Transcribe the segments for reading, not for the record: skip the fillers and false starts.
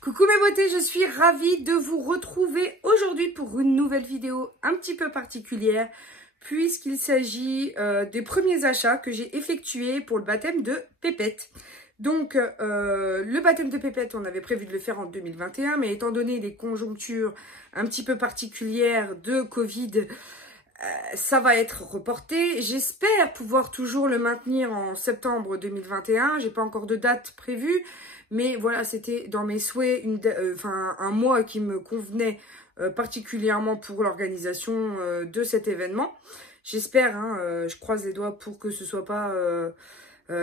Coucou mes beautés, je suis ravie de vous retrouver aujourd'hui pour une nouvelle vidéo un petit peu particulière puisqu'il s'agit des premiers achats que j'ai effectués pour le baptême de Pépette. Donc le baptême de Pépette, on avait prévu de le faire en 2021, mais étant donné les conjonctures un petit peu particulières de Covid, ça va être reporté. J'espère pouvoir toujours le maintenir en septembre 2021. J'ai pas encore de date prévue, mais voilà, c'était dans mes souhaits un mois qui me convenait particulièrement pour l'organisation de cet événement. J'espère, je croise les doigts pour que ce soit pas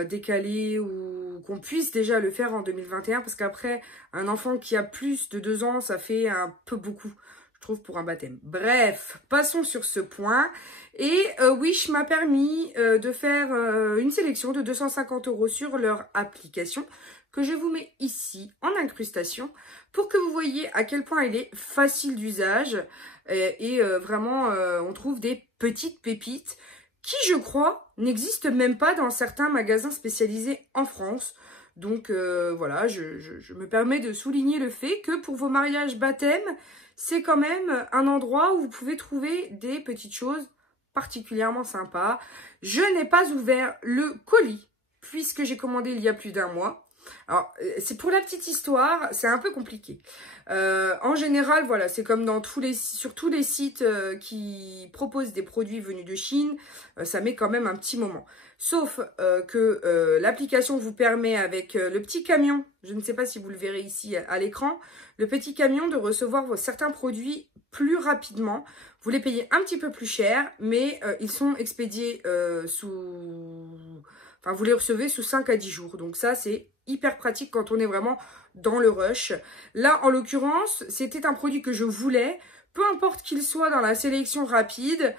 décalé ou qu'on puisse déjà le faire en 2021, parce qu'après, un enfant qui a plus de 2 ans, ça fait un peu beaucoup, je trouve, pour un baptême. Bref, passons sur ce point. Et Wish m'a permis de faire une sélection de 250 € sur leur application, que je vous mets ici en incrustation, pour que vous voyez à quel point elle est facile d'usage. Et vraiment, on trouve des petites pépites qui, je crois, n'existent même pas dans certains magasins spécialisés en France. Donc voilà, je me permets de souligner le fait que pour vos mariages baptêmes, c'est quand même un endroit où vous pouvez trouver des petites choses particulièrement sympas. Je n'ai pas ouvert le colis, puisque j'ai commandé il y a plus d'1 mois. Alors, c'est pour la petite histoire, c'est un peu compliqué. En général, voilà, c'est comme sur tous les sites qui proposent des produits venus de Chine, ça met quand même un petit moment. Sauf que l'application vous permet avec le petit camion, je ne sais pas si vous le verrez ici à l'écran, le petit camion de recevoir certains produits plus rapidement. Vous les payez un petit peu plus cher, mais ils sont expédiés Enfin, vous les recevez sous 5 à 10 jours. Donc ça, c'est hyper pratique quand on est vraiment dans le rush. Là, en l'occurrence, c'était un produit que je voulais. Peu importe qu'il soit dans la sélection rapide,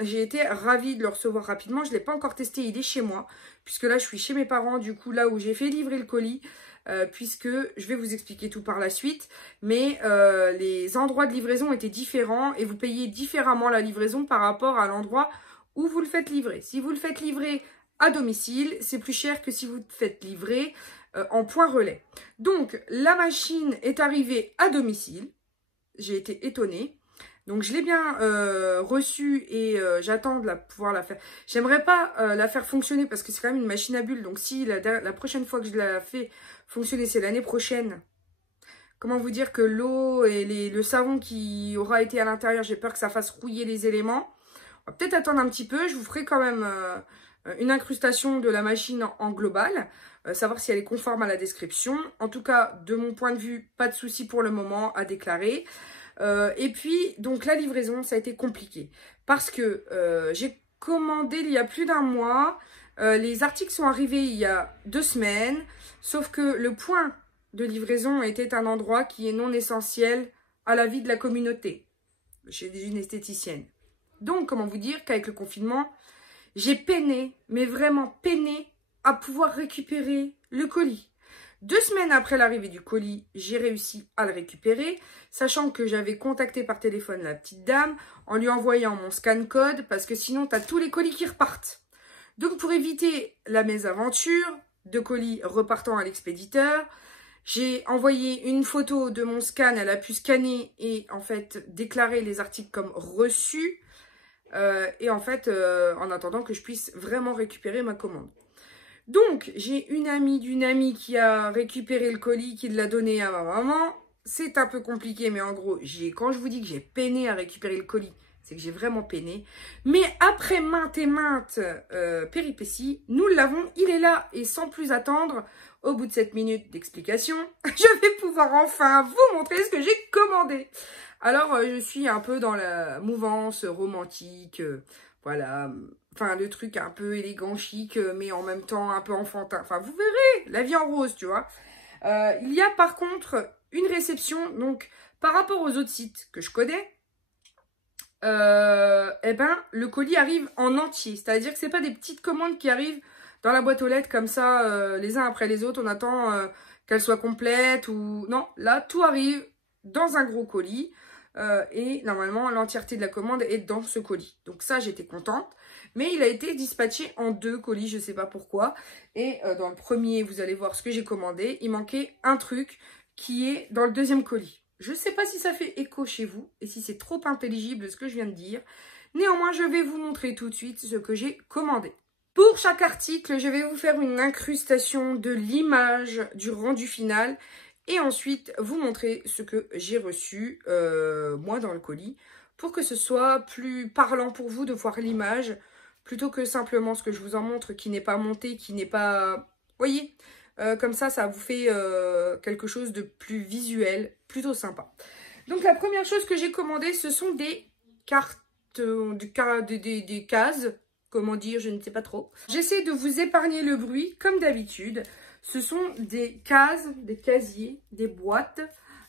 j'ai été ravie de le recevoir rapidement. Je ne l'ai pas encore testé, il est chez moi. Puisque là, je suis chez mes parents, du coup, là où j'ai fait livrer le colis. Puisque je vais vous expliquer tout par la suite. Mais les endroits de livraison étaient différents. Et vous payez différemment la livraison par rapport à l'endroit où vous le faites livrer. Si vous le faites livrer à domicile, c'est plus cher que si vous faites livrer en point relais. Donc, la machine est arrivée à domicile. J'ai été étonnée. Donc, je l'ai bien reçue et j'attends de pouvoir la faire. J'aimerais pas la faire fonctionner parce que c'est quand même une machine à bulles. Donc, si la prochaine fois que je la fais fonctionner, c'est l'année prochaine. Comment vous dire que l'eau et le savon qui aura été à l'intérieur, j'ai peur que ça fasse rouiller les éléments. On va peut-être attendre un petit peu. Je vous ferai quand même une incrustation de la machine en global, savoir si elle est conforme à la description. En tout cas, de mon point de vue, pas de souci pour le moment à déclarer. Et puis, donc la livraison, ça a été compliqué parce que j'ai commandé il y a plus d'1 mois. Les articles sont arrivés il y a 2 semaines, sauf que le point de livraison était un endroit qui est non essentiel à la vie de la communauté, chez une esthéticienne. Donc, comment vous dire qu'avec le confinement, j'ai peiné, mais vraiment peiné, à pouvoir récupérer le colis. 2 semaines après l'arrivée du colis, j'ai réussi à le récupérer, sachant que j'avais contacté par téléphone la petite dame en lui envoyant mon scan code, parce que sinon, tu as tous les colis qui repartent. Donc, pour éviter la mésaventure de colis repartant à l'expéditeur, j'ai envoyé une photo de mon scan, elle a pu scanner et en fait déclarer les articles comme reçus. Et en fait, en attendant que je puisse vraiment récupérer ma commande. Donc, j'ai une amie d'une amie qui a récupéré le colis, qui l'a donné à ma maman. C'est un peu compliqué, mais en gros, quand je vous dis que j'ai peiné à récupérer le colis, c'est que j'ai vraiment peiné. Mais après maintes et maintes péripéties, nous l'avons, il est là. Et sans plus attendre, au bout de 7 minutes d'explication, je vais pouvoir enfin vous montrer ce que j'ai commandé. Alors, je suis un peu dans la mouvance romantique, voilà, enfin, le truc un peu élégant, chic, mais en même temps un peu enfantin. Enfin, vous verrez, la vie en rose, tu vois. Il y a par contre une réception, donc, par rapport aux autres sites que je connais, eh ben, le colis arrive en entier. C'est-à-dire que c'est pas des petites commandes qui arrivent dans la boîte aux lettres comme ça, les uns après les autres, on attend qu'elles soient complètes ou... Non, là, tout arrive dans un gros colis. Et normalement, l'entièreté de la commande est dans ce colis. Donc ça, j'étais contente. Mais il a été dispatché en 2 colis, je ne sais pas pourquoi. Et dans le premier, vous allez voir ce que j'ai commandé. Il manquait un truc qui est dans le deuxième colis. Je ne sais pas si ça fait écho chez vous et si c'est trop intelligible ce que je viens de dire. Néanmoins, je vais vous montrer tout de suite ce que j'ai commandé. Pour chaque article, je vais vous faire une incrustation de l'image du rendu final et ensuite vous montrer ce que j'ai reçu, moi, dans le colis, pour que ce soit plus parlant pour vous de voir l'image plutôt que simplement ce que je vous en montre qui n'est pas monté, qui n'est pas... Voyez, comme ça vous fait quelque chose de plus visuel, plutôt sympa. Donc la première chose que j'ai commandé, ce sont des cartes, des cases, comment dire, je ne sais pas trop. J'essaie de vous épargner le bruit, comme d'habitude. Ce sont des cases, des casiers, des boîtes,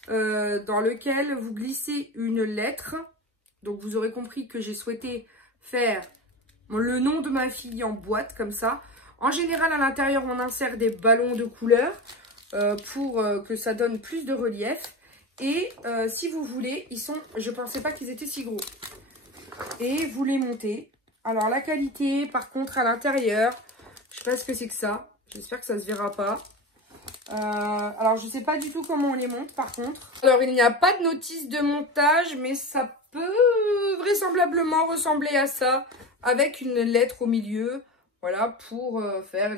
dans lesquelles vous glissez une lettre. Donc vous aurez compris que j'ai souhaité faire le nom de ma fille en boîte, comme ça. En général, à l'intérieur, on insère des ballons de couleur pour que ça donne plus de relief. Et si vous voulez, ils sont, je ne pensais pas qu'ils étaient si gros. Et vous les montez. Alors, la qualité, par contre, à l'intérieur, je ne sais pas ce que c'est que ça. J'espère que ça ne se verra pas. Alors, je ne sais pas du tout comment on les monte, par contre. Alors, il n'y a pas de notice de montage, mais ça peut vraisemblablement ressembler à ça, avec une lettre au milieu. Voilà, pour faire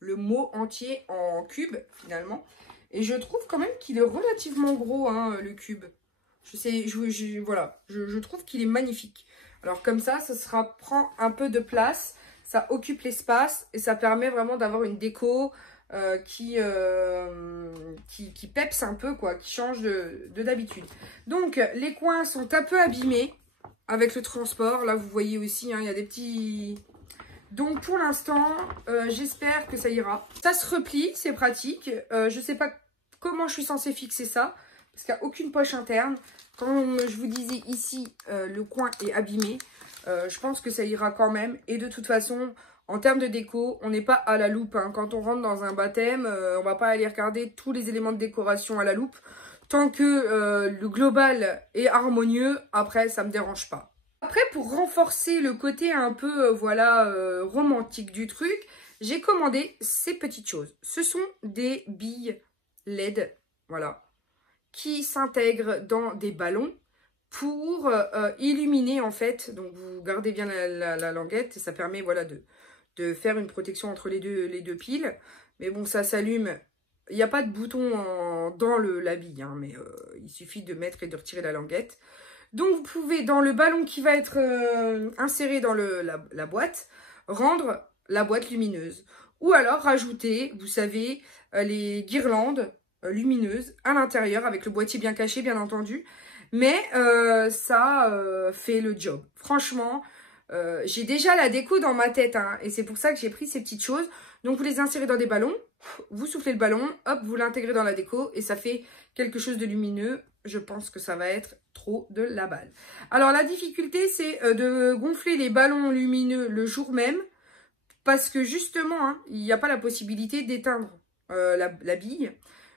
le mot entier en cube, finalement. Et je trouve quand même qu'il est relativement gros, hein, le cube. Voilà, je trouve qu'il est magnifique. Alors comme ça prend un peu de place, ça occupe l'espace et ça permet vraiment d'avoir une déco qui peps un peu, quoi, qui change de d'habitude. Donc les coins sont un peu abîmés avec le transport. Là, vous voyez aussi, hein, il y a des petits... Donc pour l'instant, j'espère que ça ira. Ça se replie, c'est pratique. Je ne sais pas comment je suis censée fixer ça, parce qu'il n'y a aucune poche interne. Comme je vous disais ici, le coin est abîmé. Je pense que ça ira quand même. Et de toute façon, en termes de déco, on n'est pas à la loupe, hein. Quand on rentre dans un baptême, on ne va pas aller regarder tous les éléments de décoration à la loupe. Tant que le global est harmonieux, après, ça ne me dérange pas. Après, pour renforcer le côté un peu, romantique du truc, j'ai commandé ces petites choses. Ce sont des billes LED, voilà, qui s'intègrent dans des ballons pour illuminer, en fait. Donc, vous gardez bien la languette et ça permet, voilà, de faire une protection entre les deux piles. Mais bon, ça s'allume. Il n'y a pas de bouton dans la bille, hein, mais il suffit de mettre et de retirer la languette. Donc, vous pouvez, dans le ballon qui va être inséré dans la boîte, rendre la boîte lumineuse. Ou alors, rajouter, vous savez, les guirlandes lumineuses à l'intérieur, avec le boîtier bien caché, bien entendu. Mais ça fait le job. Franchement, j'ai déjà la déco dans ma tête, hein, et c'est pour ça que j'ai pris ces petites choses. Donc, vous les insérez dans des ballons, vous soufflez le ballon, hop, vous l'intégrez dans la déco, et ça fait quelque chose de lumineux. Je pense que ça va être trop de la balle. Alors, la difficulté, c'est de gonfler les ballons lumineux le jour même, parce que justement, hein, il n'y a pas la possibilité d'éteindre la bille.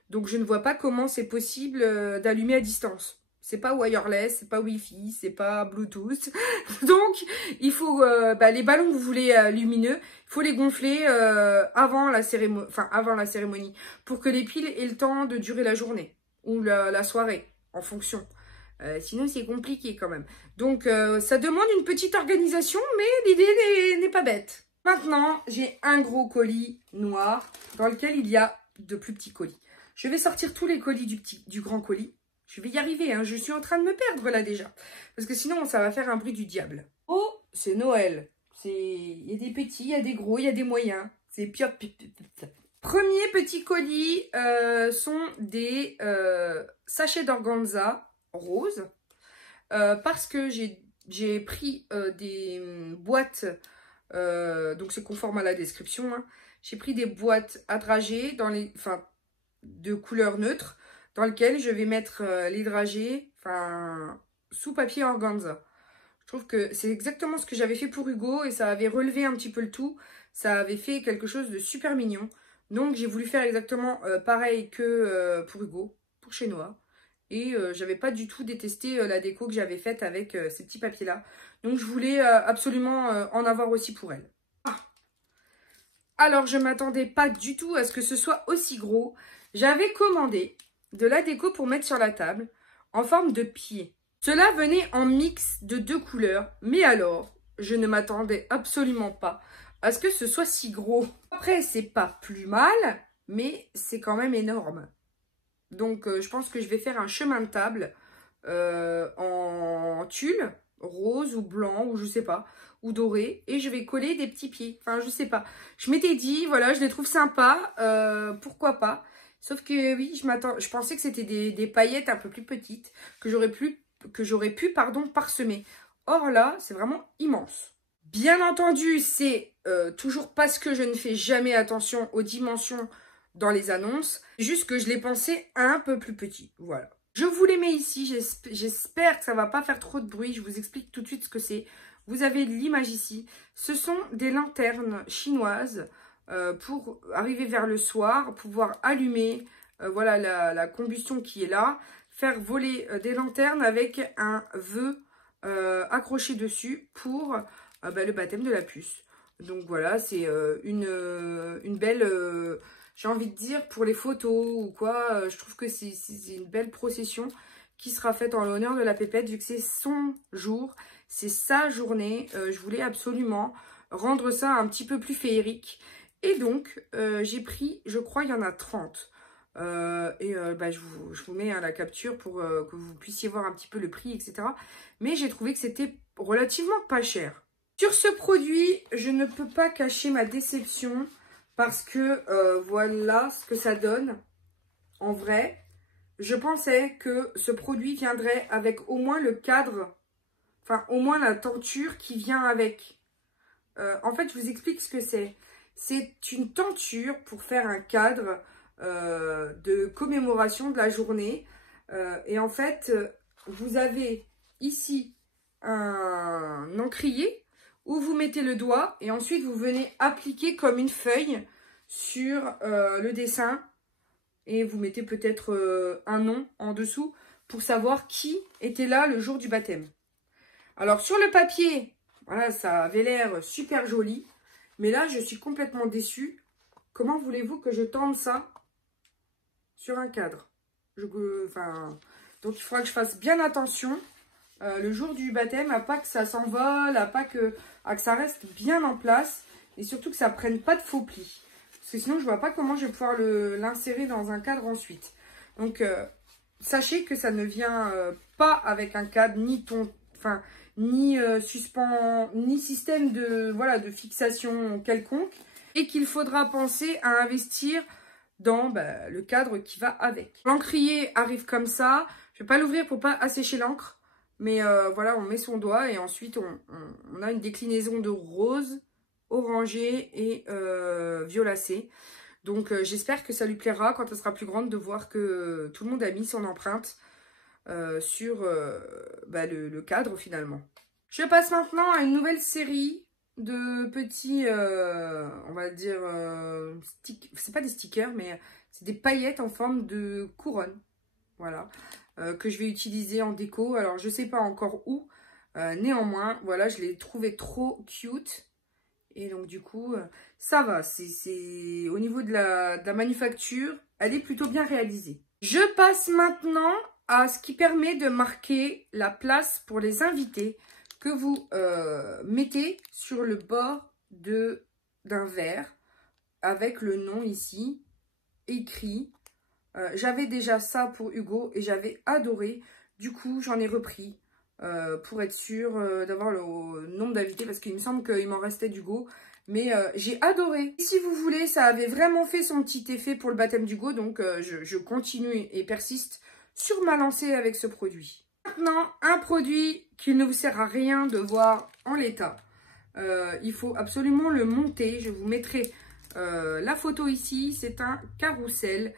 Donc, je ne vois pas comment c'est possible d'allumer à distance. C'est pas wireless, c'est pas Wi-Fi, c'est pas Bluetooth. Donc, il faut les ballons que vous voulez lumineux, il faut les gonfler avant la cérémonie, pour que les piles aient le temps de durer la journée ou la soirée, en fonction. Sinon, c'est compliqué quand même. Donc, ça demande une petite organisation, mais l'idée n'est pas bête. Maintenant, j'ai un gros colis noir dans lequel il y a de plus petits colis. Je vais sortir tous les colis du grand colis. Je vais y arriver, hein. Je suis en train de me perdre là déjà. Parce que sinon, ça va faire un bruit du diable. Oh, c'est Noël. Il y a des petits, il y a des gros, il y a des moyens. C'est piop, piop, piop, piop. Premier petit colis sont des sachets d'organza rose. Parce que j'ai pris des boîtes, donc c'est conforme à la description, hein. J'ai pris des boîtes à dragées de couleur neutre, dans lequel je vais mettre les dragées sous papier organza. Je trouve que c'est exactement ce que j'avais fait pour Hugo et ça avait relevé un petit peu le tout. Ça avait fait quelque chose de super mignon. Donc j'ai voulu faire exactement pareil que pour Hugo, pour chez Noah. Et j'avais pas du tout détesté la déco que j'avais faite avec ces petits papiers là. Donc je voulais absolument en avoir aussi pour elle. Alors je m'attendais pas du tout à ce que ce soit aussi gros. J'avais commandé de la déco pour mettre sur la table en forme de pied. Cela venait en mix de 2 couleurs, mais alors, je ne m'attendais absolument pas à ce que ce soit si gros. Après, c'est pas plus mal, mais c'est quand même énorme. Donc, je pense que je vais faire un chemin de table en tulle, rose ou blanc, ou je sais pas, ou doré, et je vais coller des petits pieds. Enfin, je sais pas. Je m'étais dit, voilà, je les trouve sympas, pourquoi pas. Sauf que oui, je pensais que c'était des paillettes un peu plus petites, que j'aurais pu parsemer. Or là, c'est vraiment immense. Bien entendu, c'est toujours parce que je ne fais jamais attention aux dimensions dans les annonces, juste que je l'ai pensé un peu plus petit, voilà. Je vous les mets ici, j'espère que ça ne va pas faire trop de bruit, je vous explique tout de suite ce que c'est. Vous avez l'image ici, ce sont des lanternes chinoises pour arriver vers le soir, pouvoir allumer, voilà la combustion qui est là, faire voler des lanternes avec un vœu accroché dessus pour le baptême de la puce. Donc voilà, c'est une belle... j'ai envie de dire, pour les photos ou quoi, je trouve que c'est une belle procession qui sera faite en l'honneur de la pépette, vu que c'est son jour, c'est sa journée. Je voulais absolument rendre ça un petit peu plus féerique. Et donc, j'ai pris, je crois, il y en a 30. Je vous mets la capture pour que vous puissiez voir un petit peu le prix, etc. Mais j'ai trouvé que c'était relativement pas cher. Sur ce produit, je ne peux pas cacher ma déception. Parce que voilà ce que ça donne. En vrai, je pensais que ce produit viendrait avec au moins le cadre, enfin au moins la tenture qui vient avec. En fait, je vous explique ce que c'est. C'est une tenture pour faire un cadre de commémoration de la journée. Et en fait, vous avez ici un encrier où vous mettez le doigt et ensuite vous venez appliquer comme une feuille sur le dessin et vous mettez peut-être un nom en dessous pour savoir qui était là le jour du baptême. Alors sur le papier, voilà, ça avait l'air super joli, mais là je suis complètement déçue. Comment voulez-vous que je tende ça sur un cadre? Donc il faudra que je fasse bien attention. Le jour du baptême, à pas que ça s'envole, à que ça reste bien en place et surtout que ça prenne pas de faux plis. Parce que sinon, je vois pas comment je vais pouvoir l'insérer dans un cadre ensuite. Donc, sachez que ça ne vient pas avec un cadre, ni suspens, ni système de fixation quelconque. Et qu'il faudra penser à investir dans le cadre qui va avec. L'encrier arrive comme ça. Je vais pas l'ouvrir pour pas assécher l'encre. Mais voilà, on met son doigt et ensuite on a une déclinaison de rose, orangé et violacé. Donc j'espère que ça lui plaira quand elle sera plus grande de voir que tout le monde a mis son empreinte sur le cadre finalement. Je passe maintenant à une nouvelle série de petits, on va dire, c'est pas des stickers, mais c'est des paillettes en forme de couronne. Voilà. Que je vais utiliser en déco. Alors, je sais pas encore où. Néanmoins, voilà, je l'ai trouvé trop cute. Et donc, du coup, ça va. C'est au niveau de la manufacture, elle est plutôt bien réalisée. Je passe maintenant à ce qui permet de marquer la place pour les invités que vous mettez sur le bord d'un verre avec le nom ici écrit. J'avais déjà ça pour Hugo et j'avais adoré. Du coup, j'en ai repris pour être sûre d'avoir le nombre d'invités parce qu'il me semble qu'il m'en restait d'Hugo. Mais j'ai adoré. Si vous voulez, ça avait vraiment fait son petit effet pour le baptême d'Hugo. Donc, je continue et persiste sur ma lancée avec ce produit. Maintenant, un produit qu'il ne vous sert à rien de voir en l'état. Il faut absolument le monter. Je vous mettrai la photo ici. C'est un carrousel.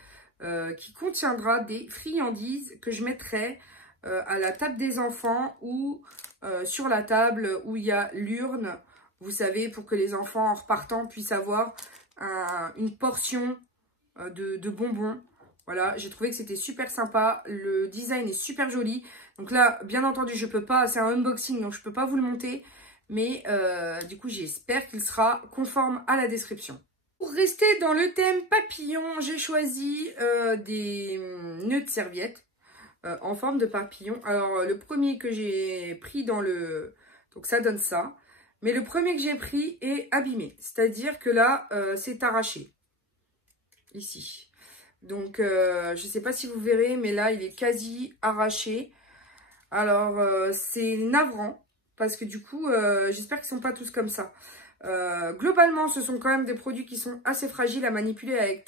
Qui contiendra des friandises que je mettrai à la table des enfants ou sur la table où il y a l'urne, vous savez, pour que les enfants en repartant puissent avoir une portion de bonbons. Voilà, j'ai trouvé que c'était super sympa, le design est super joli. Donc là, bien entendu, je peux pas, c'est un unboxing, donc je peux pas vous le monter. Mais du coup, j'espère qu'il sera conforme à la description. Pour rester dans le thème papillon, j'ai choisi des nœuds de serviette en forme de papillon. Alors, le premier que j'ai pris dans le... Donc, ça donne ça. Mais le premier que j'ai pris est abîmé. C'est-à-dire que là, c'est arraché. Ici. Donc, je ne sais pas si vous verrez, mais là, il est quasi arraché. Alors, c'est navrant. Parce que du coup, j'espère qu'ils ne sont pas tous comme ça. Globalement, ce sont quand même des produits qui sont assez fragiles à manipuler avec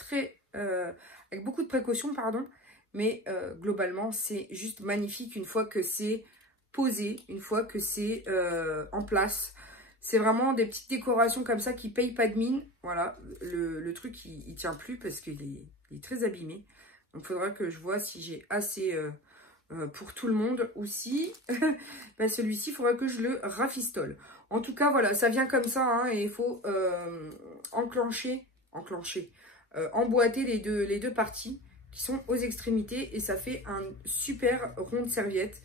beaucoup de précautions, pardon. Mais globalement, c'est juste magnifique une fois que c'est posé, une fois que c'est en place. C'est vraiment des petites décorations comme ça qui ne payent pas de mine. Voilà, le truc, il ne tient plus parce qu'il est très abîmé. Donc, il faudra que je vois si j'ai assez pour tout le monde ou si ben, celui-ci, il faudra que je le rafistole. En tout cas, voilà, ça vient comme ça hein, et il faut emboîter les deux parties qui sont aux extrémités et ça fait un super rond de serviette.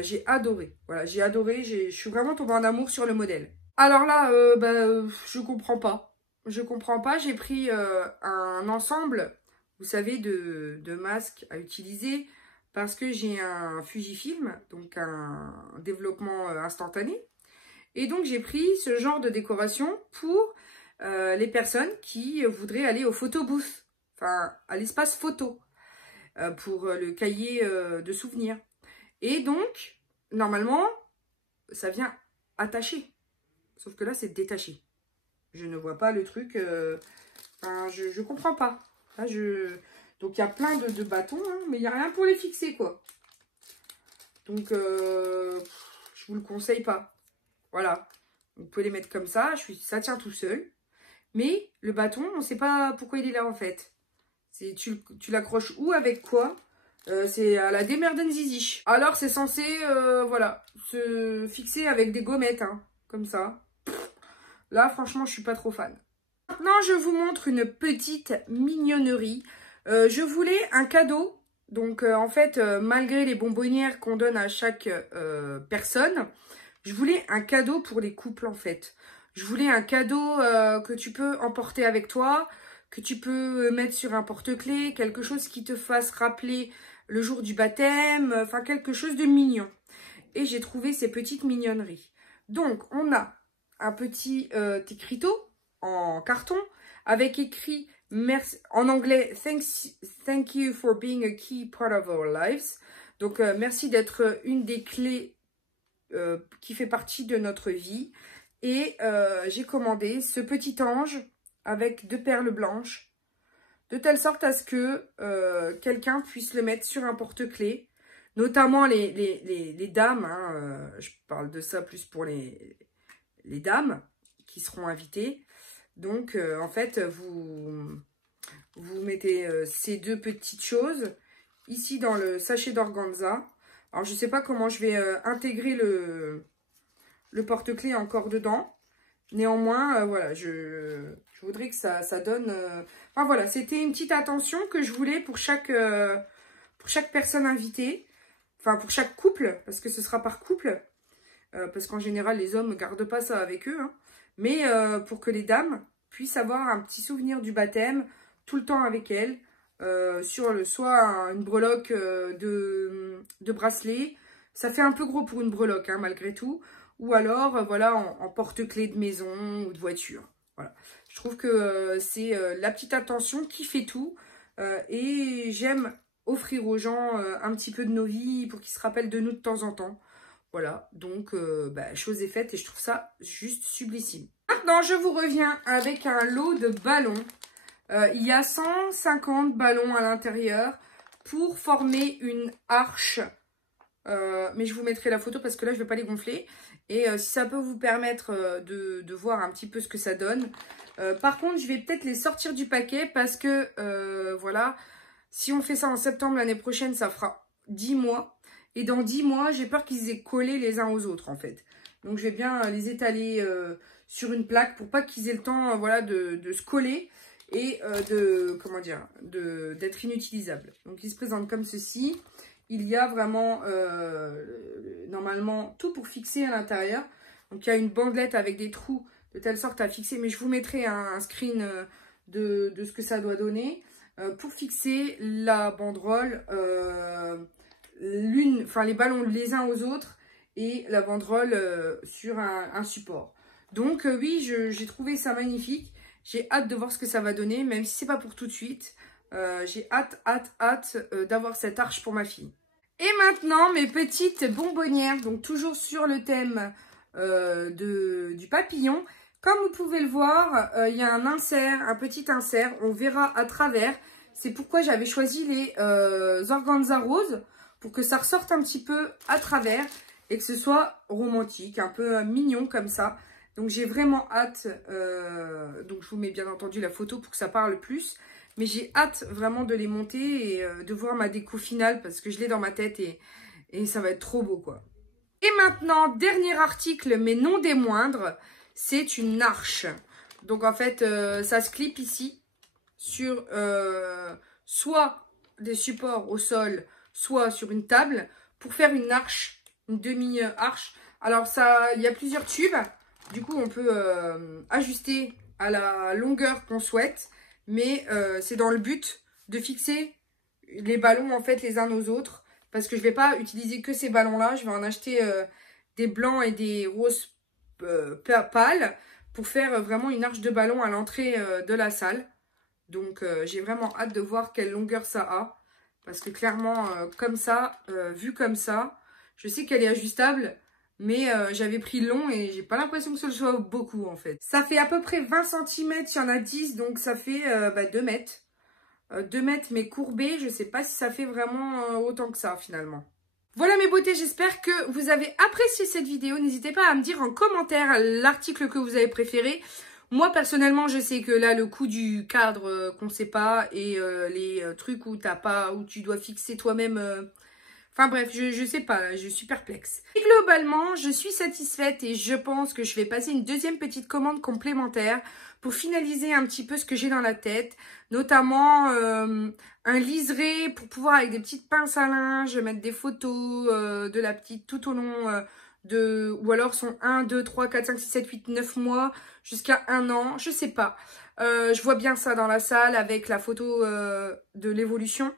J'ai adoré, voilà, j'ai adoré, je suis vraiment tombée en amour sur le modèle. Alors là, je comprends pas. Je comprends pas, j'ai pris un ensemble, vous savez, de masques à utiliser parce que j'ai un Fujifilm, donc un développement instantané. Et donc, j'ai pris ce genre de décoration pour les personnes qui voudraient aller au photo booth, enfin, à l'espace photo, pour le cahier de souvenirs. Et donc, normalement, ça vient attaché. Sauf que là, c'est détaché. Je ne vois pas le truc. Enfin, je comprends pas. Là, donc, il y a plein de bâtons, hein, mais il n'y a rien pour les fixer, quoi. Donc, je vous le conseille pas. Voilà, vous pouvez les mettre comme ça, ça tient tout seul. Mais le bâton, on ne sait pas pourquoi il est là en fait. Tu l'accroches où, avec quoi? C'est à la démerdenziziche. Alors c'est censé, voilà, se fixer avec des gommettes, hein, comme ça. Là, franchement, je suis pas trop fan. Maintenant, je vous montre une petite mignonnerie. Je voulais un cadeau. Donc, en fait, malgré les bonbonnières qu'on donne à chaque personne, je voulais un cadeau pour les couples, en fait. Je voulais un cadeau que tu peux emporter avec toi, que tu peux mettre sur un porte-clés, quelque chose qui te fasse rappeler le jour du baptême, enfin, quelque chose de mignon. Et j'ai trouvé ces petites mignonneries. Donc, on a un petit écriteau en carton avec écrit merci, en anglais thank you for being a key part of our lives. Donc, merci d'être une des clés qui fait partie de notre vie. Et j'ai commandé ce petit ange avec 2 perles blanches, de telle sorte à ce que quelqu'un puisse le mettre sur un porte-clés, notamment les dames, hein, je parle de ça plus pour les dames qui seront invitées. Donc, en fait, vous mettez ces 2 petites choses ici dans le sachet d'organza. Alors, je ne sais pas comment je vais intégrer le porte-clés encore dedans. Néanmoins, voilà, je voudrais que ça donne... Enfin, voilà, c'était une petite attention que je voulais pour chaque personne invitée. Enfin, pour chaque couple, parce que ce sera par couple. Parce qu'en général, les hommes ne gardent pas ça avec eux. Hein. Mais pour que les dames puissent avoir un petit souvenir du baptême tout le temps avec elles. Soit une breloque de bracelet. Ça fait un peu gros pour une breloque, hein, malgré tout. Ou alors, voilà, en porte-clés de maison ou de voiture. Voilà. Je trouve que c'est la petite attention qui fait tout. Et j'aime offrir aux gens un petit peu de nos vies pour qu'ils se rappellent de nous de temps en temps. Voilà, donc chose est faite et je trouve ça juste sublissime. Maintenant, je vous reviens avec un lot de ballons. Il y a 150 ballons à l'intérieur pour former une arche. Mais je vous mettrai la photo parce que là, je ne vais pas les gonfler. Et si ça peut vous permettre de voir un petit peu ce que ça donne. Par contre, je vais peut-être les sortir du paquet parce que, voilà, si on fait ça en septembre l'année prochaine, ça fera 10 mois. Et dans 10 mois, j'ai peur qu'ils aient collé les uns aux autres, en fait. Donc, je vais bien les étaler sur une plaque pour pas qu'ils aient le temps voilà, de se coller et d'être inutilisables. Donc, ils se présentent comme ceci. Il y a vraiment, normalement, tout pour fixer à l'intérieur. Donc, il y a une bandelette avec des trous de telle sorte à fixer. Mais je vous mettrai un screen de ce que ça doit donner pour fixer la banderole, les ballons les uns aux autres et la banderole sur un support. Donc oui, j'ai trouvé ça magnifique. J'ai hâte de voir ce que ça va donner, même si c'est pas pour tout de suite. J'ai hâte d'avoir cette arche pour ma fille. Et maintenant, mes petites bonbonnières, donc toujours sur le thème du papillon. Comme vous pouvez le voir, il y a un insert, un petit insert, on verra à travers. C'est pourquoi j'avais choisi les organza roses, pour que ça ressorte un petit peu à travers et que ce soit romantique, un peu mignon comme ça. Donc j'ai vraiment hâte, donc je vous mets bien entendu la photo pour que ça parle plus. Mais j'ai hâte vraiment de les monter et de voir ma déco finale parce que je l'ai dans ma tête et ça va être trop beau quoi. Et maintenant, dernier article mais non des moindres, c'est une arche. Donc en fait, ça se clip ici sur soit des supports au sol, soit sur une table pour faire une arche, une demi-arche. Alors ça, il y a plusieurs tubes. Du coup, on peut ajuster à la longueur qu'on souhaite. Mais c'est dans le but de fixer les ballons en fait les uns aux autres. Parce que je ne vais pas utiliser que ces ballons-là. Je vais en acheter des blancs et des roses pâles pour faire vraiment une arche de ballon à l'entrée de la salle. Donc j'ai vraiment hâte de voir quelle longueur ça a. Parce que clairement, comme ça, vu comme ça, je sais qu'elle est ajustable. Mais j'avais pris long et j'ai pas l'impression que ce soit beaucoup en fait. Ça fait à peu près 20 cm, il y en a 10, donc ça fait 2 mètres. 2 mètres mais courbés, je sais pas si ça fait vraiment autant que ça finalement. Voilà mes beautés, j'espère que vous avez apprécié cette vidéo. N'hésitez pas à me dire en commentaire l'article que vous avez préféré. Moi personnellement, je sais que là le coup du cadre qu'on sait pas et les trucs où tu dois fixer toi-même... Enfin bref, je sais pas, je suis perplexe. Et globalement, je suis satisfaite et je pense que je vais passer une deuxième petite commande complémentaire pour finaliser un petit peu ce que j'ai dans la tête. Notamment un liseré pour pouvoir avec des petites pinces à linge mettre des photos de la petite tout au long ou alors son 1, 2, 3, 4, 5, 6, 7, 8, 9 mois jusqu'à 1 an, je sais pas. Je vois bien ça dans la salle avec la photo de l'évolution.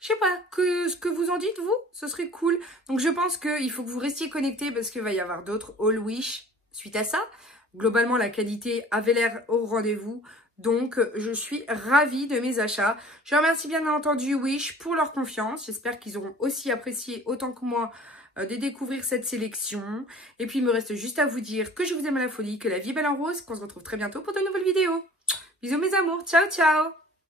Je sais pas, ce que vous en dites, vous, ce serait cool. Donc je pense qu'il faut que vous restiez connectés parce qu'il va y avoir d'autres All Wish suite à ça. Globalement, la qualité avait l'air au rendez-vous. Donc je suis ravie de mes achats. Je remercie bien entendu Wish pour leur confiance. J'espère qu'ils auront aussi apprécié autant que moi de découvrir cette sélection. Et puis il me reste juste à vous dire que je vous aime à la folie, que la vie est belle en rose, qu'on se retrouve très bientôt pour de nouvelles vidéos. Bisous mes amours, ciao ciao.